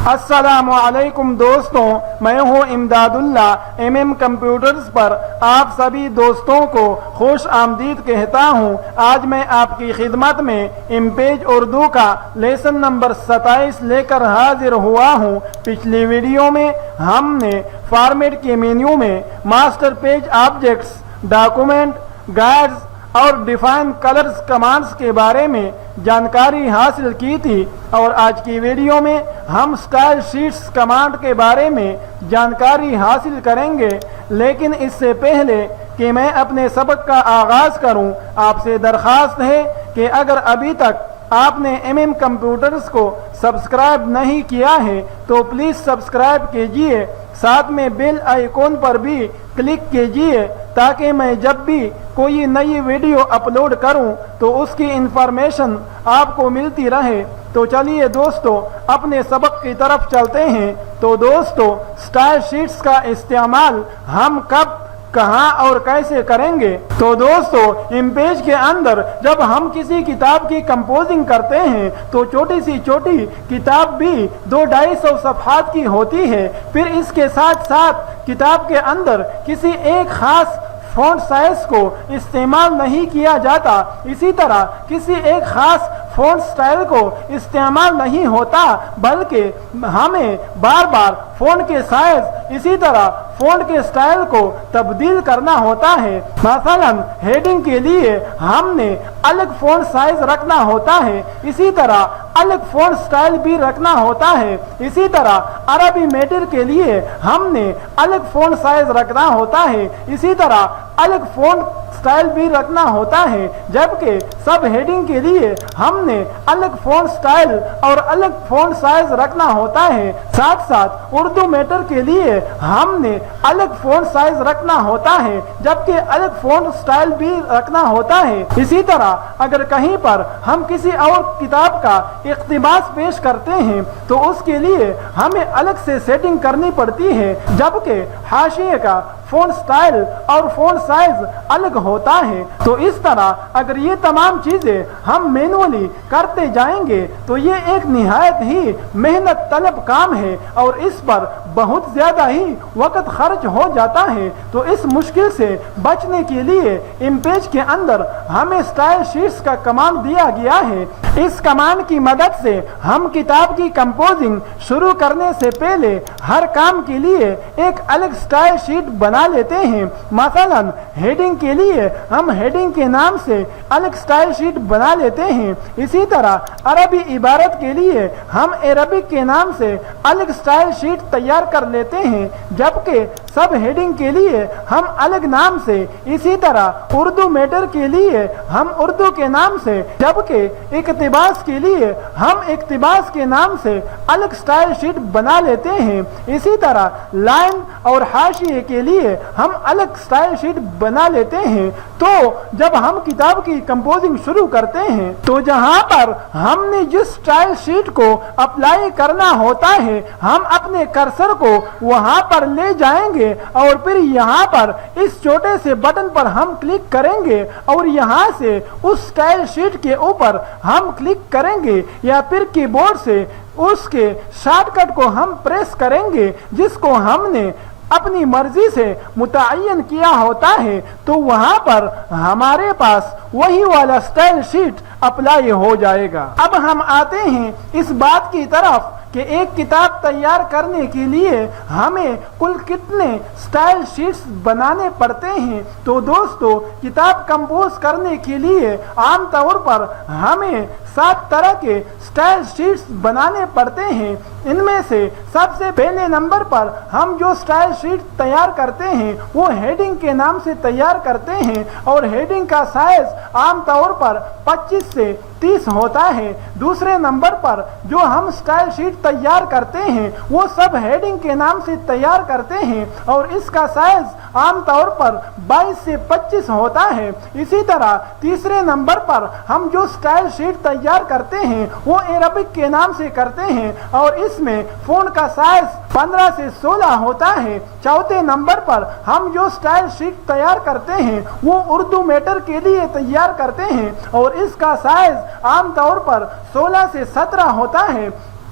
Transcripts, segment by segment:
अस्सलामु अलैकुम दोस्तों, मैं हूँ इमदादुल्लाह। कंप्यूटर्स पर आप सभी दोस्तों को खुश आमदीद कहता हूँ। आज मैं आपकी खिदमत में इमपेज उर्दू का लेसन नंबर 27 लेकर हाजिर हुआ हूँ। पिछली वीडियो में हमने फॉर्मेट के मेन्यू में master page objects, document, guides और डिफाइन कलर्स कमांड्स के बारे में जानकारी हासिल की थी और आज की वीडियो में हम स्टाइल शीट्स कमांड के बारे में जानकारी हासिल करेंगे। लेकिन इससे पहले कि मैं अपने सबक का आगाज़ करूं, आपसे दरख्वास्त है कि अगर अभी तक आपने कंप्यूटर्स को सब्सक्राइब नहीं किया है तो प्लीज़ सब्सक्राइब कीजिए, साथ में बेल आइकॉन पर भी क्लिक कीजिए ताकि मैं जब भी कोई नई वीडियो अपलोड करूं तो उसकी इंफॉर्मेशन आपको मिलती रहे। तो चलिए दोस्तों, अपने सबक की तरफ चलते हैं। तो दोस्तों, स्टाइल शीट्स का इस्तेमाल हम कब, कहाँ और कैसे करेंगे? तो दोस्तों, इमपेज के अंदर जब हम किसी किताब की कंपोजिंग करते हैं तो छोटी सी छोटी किताब भी 200-250 सफ़हात की होती है। फिर इसके साथ साथ किताब के अंदर किसी एक खास फॉन्ट साइज को इस्तेमाल नहीं किया जाता। इसी तरह किसी एक खास फॉन्ट स्टाइल को इस्तेमाल नहीं होता, बल्कि हमें बार बार फॉन्ट के साइज, इसी तरह फॉन्ट के स्टाइल को तब्दील करना होता है। मसलन हेडिंग के लिए हमने अलग फॉन्ट साइज रखना होता है, इसी तरह अलग फॉन्ट स्टाइल भी रखना होता है। इसी तरह अरबी मैटर के लिए हमने अलग फॉन्ट साइज रखना होता है, इसी तरह अलग फॉन्ट स्टाइल भी रखना होता है। जबकि सब हेडिंग के लिए हमने अलग फॉन्ट स्टाइल और अलग फॉन्ट साइज रखना होता है। साथ साथ उर्दू मैटर के लिए हमने अलग फॉन्ट साइज रखना है, जबकि अलग फॉन्ट स्टाइल भी रखना होता है। इसी तरह अगर कहीं पर हम किसी और किताब का इक़्तिबास पेश करते हैं तो उसके लिए हमें अलग से सेटिंग करनी पड़ती है, जबकि हाशिए का फॉन्ट स्टाइल और फॉन्ट साइज अलग होता है। तो इस तरह अगर ये तमाम चीजें हम मैनुअली करते जाएंगे तो ये एक निहायत ही मेहनत तलब काम है और इस पर बहुत ज्यादा ही वक्त खर्च हो जाता है। तो इस मुश्किल से बचने के लिए इमपेज के अंदर हमें स्टाइल शीट्स का कमांड दिया गया है। इस कमांड की मदद से हम किताब की कंपोजिंग शुरू करने से पहले हर काम के लिए एक अलग स्टाइल शीट बना लेते हैं। मसलन हेडिंग के लिए हम हेडिंग के नाम से अलग स्टाइल शीट बना लेते हैं। इसी तरह अरबी इबारत के लिए हम अरबिक के नाम से अलग स्टाइल शीट तैयार कर लेते हैं, जबकि सब हेडिंग के लिए हम अलग नाम से। इसी तरह उर्दू मैटर के लिए हम उर्दू के नाम से, जबकि इक़्तिबास के लिए हम इक़्तिबास के नाम से अलग स्टाइल शीट बना लेते हैं। इसी तरह लाइन और हाशिए के लिए हम अलग स्टाइल शीट बना लेते हैं। तो जब हम किताब की कंपोजिंग शुरू करते हैं तो जहां पर हमने जिस स्टाइल शीट को अप्लाई करना होता है हम अपने कर्सर को वहां पर ले जाएंगे और फिर यहाँ पर इस छोटे से बटन पर हम क्लिक करेंगे और यहाँ से उस स्टाइल शीट के ऊपर हम क्लिक करेंगे या फिर कीबोर्ड से उसके शॉर्टकट को हम प्रेस करेंगे जिसको हमने अपनी मर्जी से मुतय्यन किया होता है। तो वहां पर हमारे पास वही वाला स्टाइल शीट अप्लाई हो जाएगा। अब हम आते हैं इस बात की तरफ कि एक किताब तैयार करने के लिए हमें कुल कितने स्टाइल शीट्स बनाने पड़ते हैं। तो दोस्तों, किताब कंपोज करने के लिए आमतौर पर हमें 7 तरह के स्टाइल शीट्स बनाने पड़ते हैं। इनमें से सबसे पहले नंबर पर हम जो स्टाइल शीट तैयार करते हैं वो हेडिंग के नाम से तैयार करते हैं और हेडिंग का साइज आमतौर पर 25 से 30 होता है। दूसरे नंबर पर जो हम स्टाइल शीट तैयार करते हैं वो सब हेडिंग के नाम से तैयार करते हैं और इसका साइज आमतौर पर 22 से 25 होता है। इसी तरह तीसरे नंबर पर हम जो स्टाइल शीट तैयार करते हैं वो अरबिक के नाम से करते हैं और इसमें फॉन्ट का साइज 15 से 16 होता है। चौथे नंबर पर हम जो स्टाइल शीट तैयार करते हैं वो उर्दू मैटर के लिए तैयार करते हैं और इसका साइज आमतौर पर 16 से 17 होता है।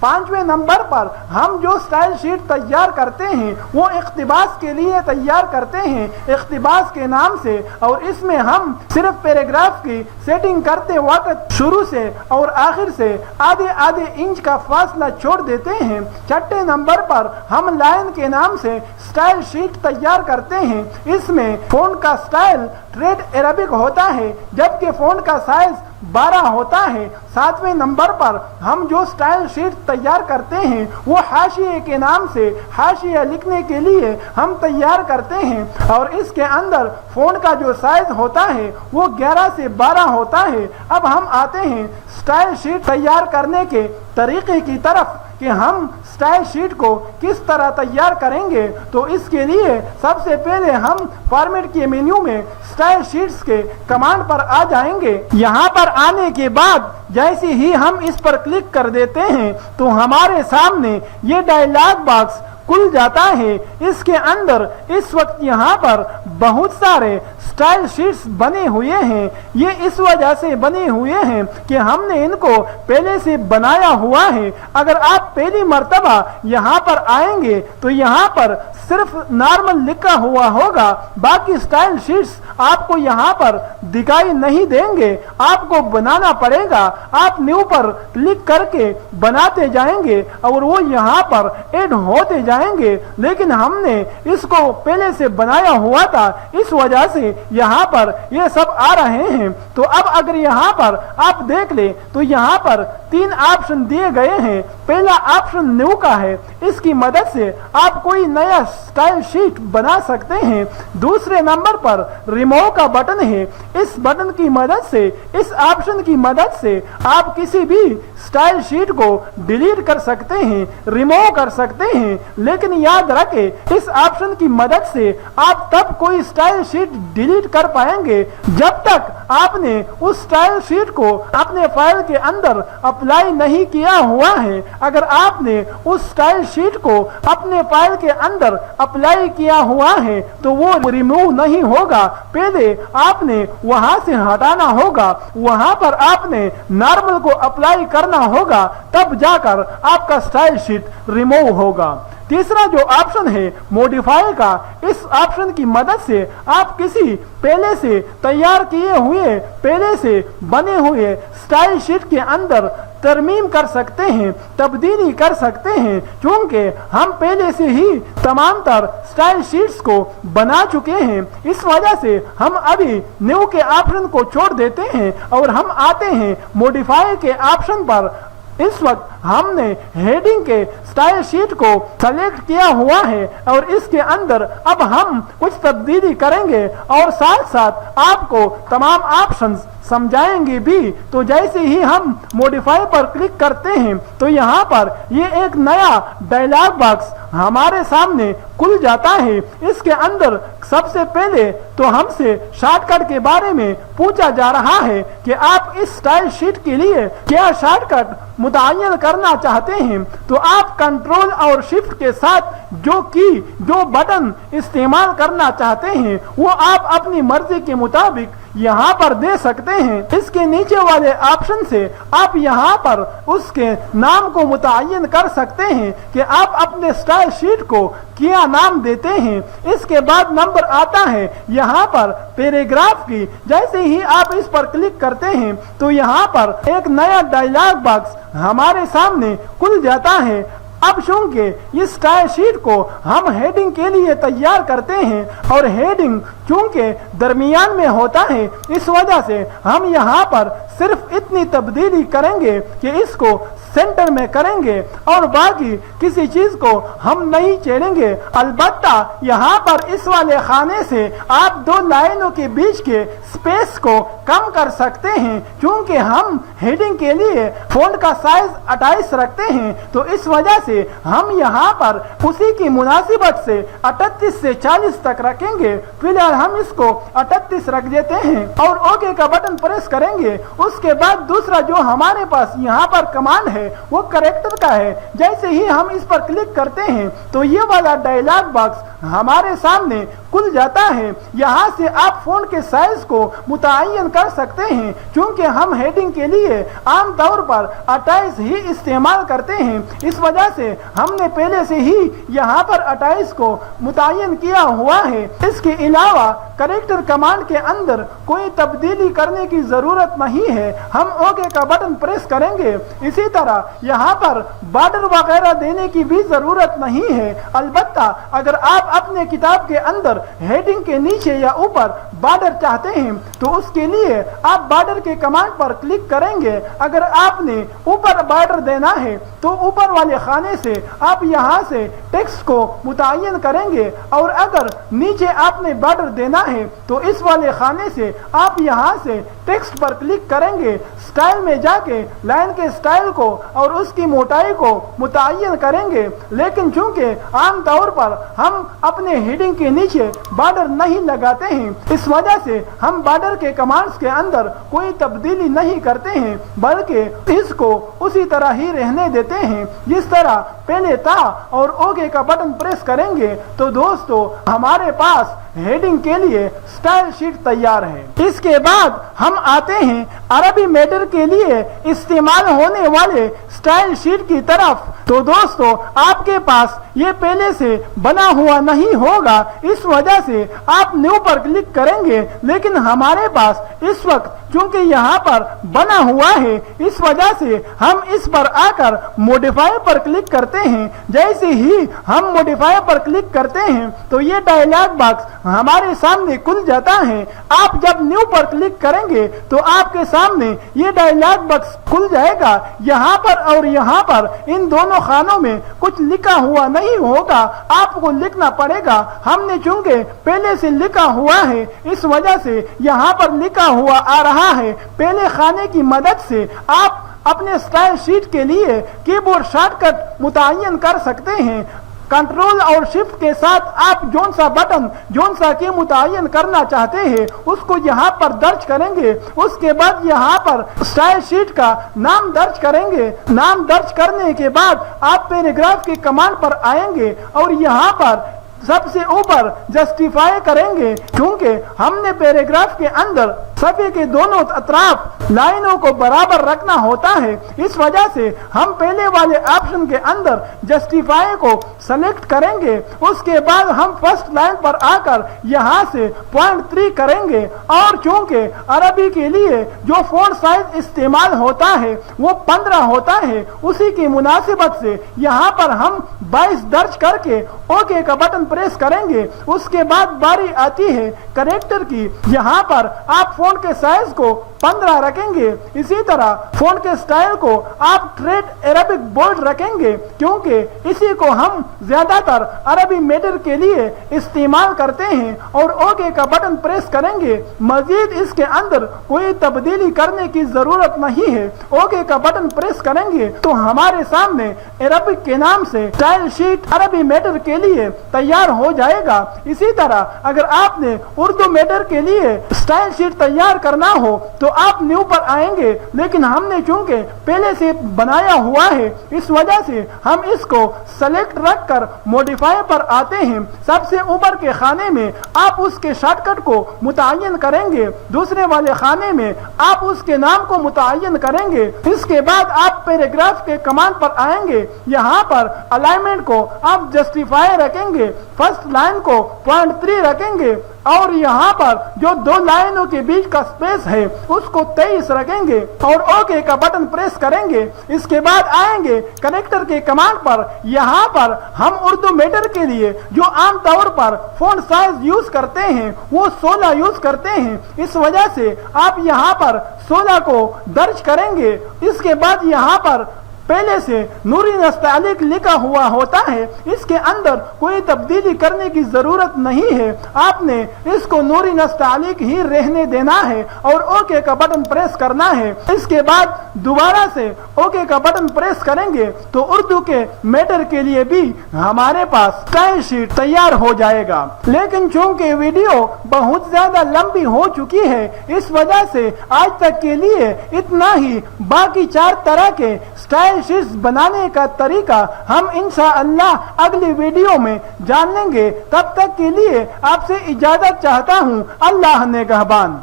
5वें नंबर पर हम जो स्टाइल शीट तैयार करते हैं वो इख्तिबास के लिए तैयार करते हैं, इख्तिबास के नाम से, और इसमें हम सिर्फ पैराग्राफ की सेटिंग करते वक्त शुरू से और आखिर से आधे आधे इंच का फासला छोड़ देते हैं। 6ठे नंबर पर हम लाइन के नाम से स्टाइल शीट तैयार करते हैं। इसमें फ़ॉन्ट का स्टाइल ट्रेड अरबिक होता है जबकि फ़ॉन्ट का साइज 12 होता है। 7वें नंबर पर हम जो स्टाइल शीट तैयार करते हैं वो हाशिए के नाम से हाशिया लिखने के लिए हम तैयार करते हैं, और इसके अंदर फ़ॉन्ट का जो साइज होता है वो 11 से 12 होता है। अब हम आते हैं स्टाइल शीट तैयार करने के तरीके की तरफ कि हम स्टाइल शीट को किस तरह तैयार करेंगे। तो इसके लिए सबसे पहले हम फॉर्मेट के मेन्यू में स्टाइल शीट्स के कमांड पर आ जाएंगे। यहाँ पर आने के बाद जैसे ही हम इस पर क्लिक कर देते हैं तो हमारे सामने ये डायलॉग बॉक्स खुल जाता है। इसके अंदर इस वक्त यहाँ पर बहुत सारे स्टाइल शीट्स बने हुए हैं। ये इस वजह से बने हुए हैं कि हमने इनको पहले से बनाया हुआ है। अगर आप पहली मर्तबा यहाँ पर आएंगे तो यहाँ पर सिर्फ नॉर्मल लिखा हुआ होगा, बाकी स्टाइल शीट्स आपको यहाँ पर दिखाई नहीं देंगे, आपको बनाना पड़ेगा। आप न्यू पर क्लिक करके बनाते जाएंगे और वो यहाँ पर ऐड होते जाएंगे, लेकिन हमने इसको पहले से बनाया हुआ था, इस वजह से यहाँ पर ये सब आ रहे हैं। तो अब अगर यहाँ पर आप देख ले तो यहाँ पर 3 ऑप्शन दिए गए हैं। पहला ऑप्शन न्यू का है, इसकी मदद से आप कोई नया स्टाइल शीट बना सकते हैं। दूसरे नंबर पर रिमूव का बटन है, इस बटन की मदद से, इस ऑप्शन की मदद से आप किसी भी स्टाइल शीट को डिलीट कर सकते हैं, रिमूव कर सकते हैं। लेकिन याद रखें इस ऑप्शन की मदद से आप तब कोई स्टाइल शीट डिलीट कर पाएंगे जब तक आपने उस स्टाइल शीट को अपने फाइल के अंदर अप्लाई नहीं किया हुआ है। अगर आपने उस स्टाइल शीट को अपने फाइल के अंदर अप्लाई किया हुआ है तो वो रिमूव नहीं होगा, पहले आपने वहां से हटाना होगा, वहां पर आपने नॉर्मल को अप्लाई करना होगा, तब जाकर आपका स्टाइल शीट रिमूव होगा। तीसरा जो ऑप्शन है मॉडिफाई का, इस ऑप्शन की मदद से आप किसी पहले से तैयार किए हुए, पहले से बने हुए स्टाइल शीट के अंदर तरमीम कर सकते हैं, तब्दीली कर सकते हैं। चूंकि हम पहले से ही तमाम तर स्टाइल शीट्स को बना चुके हैं, इस वजह से हम अभी न्यू के ऑप्शन को छोड़ देते हैं और हम आते हैं मॉडिफाई के ऑप्शन पर। इस वक्त हमने हेडिंग के स्टाइल शीट को सेलेक्ट किया हुआ है और इसके अंदर अब हम कुछ तब्दीली करेंगे और साथ साथ आपको तमाम ऑप्शंस समझाएंगे भी। तो जैसे ही हम मॉडिफाई पर क्लिक करते हैं तो यहाँ पर ये एक नया डायलॉग बॉक्स हमारे सामने खुल जाता है। इसके अंदर सबसे पहले तो हमसे शॉर्टकट के बारे में पूछा जा रहा है कि आप इस स्टाइल शीट के लिए क्या शॉर्टकट मुतय्यन करना चाहते हैं। तो आप कंट्रोल और शिफ्ट के साथ जो बटन इस्तेमाल करना चाहते हैं वो आप अपनी मर्जी के मुताबिक यहाँ पर दे सकते हैं। इसके नीचे वाले ऑप्शन से आप यहाँ पर उसके नाम को मुतय्यन कर सकते हैं कि आप अपने स्टाइल शीट को क्या नाम देते हैं। इसके बाद नंबर आता है यहाँ पर पैराग्राफ की। जैसे ही आप इस पर क्लिक करते हैं तो यहाँ पर एक नया डायलॉग बॉक्स हमारे सामने खुल जाता है। अब चूंकि इस स्टाइल शीट को हम हेडिंग के लिए तैयार करते हैं और हेडिंग चूंकि दरमियान में होता है, इस वजह से हम यहाँ पर सिर्फ इतनी तब्दीली करेंगे कि इसको सेंटर में करेंगे और बाकी किसी चीज को हम नहीं छेड़ेंगे। अलबत्ता यहाँ पर इस वाले खाने से आप 2 लाइनों के बीच के स्पेस को कम कर सकते हैं। क्योंकि हम हेडिंग के लिए फॉन्ट का साइज 28 रखते हैं तो इस वजह से हम यहाँ पर उसी की मुनासिबत से 38 से 40 तक रखेंगे। फिलहाल हम इसको 38 रख देते हैं और ओके का बटन प्रेस करेंगे। उसके बाद दूसरा जो हमारे पास यहाँ पर कमांड है वो करेक्टर का है। जैसे ही हम इस पर क्लिक करते हैं तो ये वाला डायलॉग बॉक्स हमारे सामने کھل جاتا ہے۔ یہاں سے آپ فون کے سائز کو متعین کر سکتے ہیں۔ چونکہ ہم ہیڈنگ کے لیے عام طور پر 28 ہی استعمال کرتے ہیں، اس وجہ سے ہم نے پہلے سے ہی یہاں پر 28 کو متعین کیا ہوا ہے۔ اس کے علاوہ کریکٹر کمانڈ کے اندر کوئی تبدیلی کرنے کی ضرورت نہیں ہے، ہم اوکے کا بٹن پریس کریں گے۔ اسی طرح یہاں پر بارڈر وغیرہ دینے کی بھی ضرورت نہیں ہے، البتہ اگر آپ اپنے کتاب کے اندر ہیڈنگ کے نیچے یا اوپر بارڈر چاہتے ہیں تو اس کے لیے آپ بارڈر کے کمانڈ پر کلک کریں گے۔ اگر آپ نے اوپر بارڈر دینا ہے تو اوپر والے خانے سے آپ یہاں سے ٹیکسٹ کو متعین کریں گے، اور اگر نیچے آپ نے بارڈر دینا ہے تو اس والے خانے سے آپ یہاں سے ٹیکسٹ پر کلک کریں گے۔ سٹائل میں جا کے لائن کے سٹائل کو اور اس کی موٹائی کو متعین کریں گے، لیکن چونکہ عام طور پر ہم اپنے ہیڈنگ کے نیچے بارڈر نہیں لگاتے ہیں، اس وجہ سے ہم بارڈر کے کمانڈز کے اندر کوئی تبدیلی نہیں کرتے ہیں، بلکہ اس کو اسی طرح ہی رہنے دیتے ہیں جس طرح پہلے تھا، اور اوکے کا بٹن پریس کریں گے تو دوستو ہمارے پاس ہیڈنگ کے لیے سٹائل شیٹ تیار ہے۔ اس کے بعد ہم آتے ہیں عربی میٹر کے لیے استعمال ہونے والے سٹائل شیٹ کی طرف۔ تو دوستو آپ کے پاس یہ پہلے سے بنا ہوا نہیں ہوگا، اس وجہ سے آپ نیو پر کلک کریں گے، لیکن ہمارے پاس اس وقت چونکہ یہاں پر بنا ہوا ہے اس وجہ سے ہم اس پر آ کر موڈیفائی پر کلک کرتے ہیں۔ جیسے ہی ہم موڈیفائی پر کلک کرتے ہیں تو یہ ڈائلاگ باکس ہمارے سامنے کھل جاتا ہے۔ آپ جب نیو پر کلک کریں گے تو آپ کے سامنے یہ ڈائلاگ باکس کھل جائے گا۔ یہاں پر اور یہاں پر ان دونوں خانوں میں کچھ لکھا ہوا نہیں ہوگا، آپ کو لکھنا پڑے گا۔ ہم نے چونکہ پہلے سے لکھا ہوا ہے اس وجہ سے یہاں پر لکھا ہوا آ رہا ہے۔ پہلے خانے کی مدد سے آپ اپنے سٹائل شیٹ کے لیے کی بورڈ شارٹ کٹ متعین کر سکتے ہیں۔ کنٹرول اور شفٹ کے ساتھ آپ جون سا بٹن جون سا کی متعین کرنا چاہتے ہیں اس کو یہاں پر درج کریں گے۔ اس کے بعد یہاں پر سٹائل شیٹ کا نام درج کریں گے۔ نام درج کرنے کے بعد آپ پیراگراف کی کمانڈ پر آئیں گے اور یہاں پر سب سے اوپر جسٹیفائی کریں گے، کیونکہ ہم نے پیراگراف کے اندر صفحے کے دونوں اطراف لائنوں کو برابر رکھنا ہوتا ہے، اس وجہ سے ہم پہلے والے آپشن کے اندر جسٹیفائی کو سلیکٹ کریں گے۔ اس کے بعد ہم فرسٹ لائن پر آ کر یہاں سے 0.3 کریں گے، اور چونکہ عربی کے لیے جو فونٹ سائز استعمال ہوتا ہے وہ 15 ہوتا ہے، اسی کی مناسبت سے یہاں پر ہم 22 درج کر کے اوکے کا بٹن پریس کریں گے۔ اس کے بعد باری آتی ہے کریکٹر کی، یہاں پر آپ فونٹ کے سائز کو 15 رکھیں گے۔ اسی طرح فونٹ کے سٹائل کو آپ ٹریڈ عربک بولڈ رکھیں گے، کیونکہ اسی کو ہم زیادہ تر عربی میٹر کے لیے استعمال کرتے ہیں، اور اوکے کا بٹن پریس کریں گے۔ مزید اس کے اندر کوئی تبدیلی کرنے کی ضرورت نہیں ہے۔ اوکے کا بٹن پریس کریں گے تو ہمارے سامنے عربک کے نام سے سٹائل شیٹ عربی میٹر کے لیے تیار ہو جائے گا۔ اسی طرح اگر آپ نے اردو میٹر کے لیے سٹائل شیٹ تیار کرنا ہو تو آپ نیو پر آئیں گے، لیکن ہم نے چونکہ پہلے سے بنایا ہوا ہے اس وجہ سے ہم اس کو سلیکٹ رکھ کر موڈیفائی پر آتے ہیں۔ سب سے اوپر کے خانے میں آپ اس کے شارٹ کٹ کو متعین کریں گے، دوسرے والے خانے میں آپ اس کے نام کو متعین کریں گے۔ اس کے بعد آپ پیراگراف کے کمانڈ پر آئیں گے، یہاں پر الائنمنٹ کو آپ جسٹیفائی رکھیں گے، فرسٹ لائن کو 0.3 رکھیں گے، اور یہاں پر جو دو لائنوں کے بیچ کا سپیس ہے اس کو 23 رکھیں گے، اور اوکے کا بٹن پریس کریں گے۔ اس کے بعد آئیں گے کریکٹر کے کمانڈ پر، یہاں پر ہم اردو میٹر کے لیے جو عام طور پر فونٹ سائز یوز کرتے ہیں وہ 16 یوز کرتے ہیں، اس وجہ سے آپ یہاں پر 16 کو درج کریں گے۔ اس کے بعد یہاں پر پہلے سے نوری نستعلیق لکھا ہوا ہوتا ہے، اس کے اندر کوئی تبدیلی کرنے کی ضرورت نہیں ہے، آپ نے اس کو نوری نستعلیق ہی رہنے دینا ہے اور اوکے کا بٹن پریس کرنا ہے۔ اس کے بعد دوبارہ سے اوکے کا بٹن پریس کریں گے تو اردو کے میٹر کے لیے بھی ہمارے پاس سٹائل شیٹ تیار ہو جائے گا۔ لیکن چونکہ ویڈیو بہت زیادہ لمبی ہو چکی ہے اس وجہ سے آج تک کے لیے اتنا ہی، باقی 4 طرح کے سٹائل RSS بنانے کا طریقہ ہم انشاءاللہ اگلی ویڈیو میں جان لیں گے. تب تک کے لیے آپ سے اجازت چاہتا ہوں. اللہ نگہبان.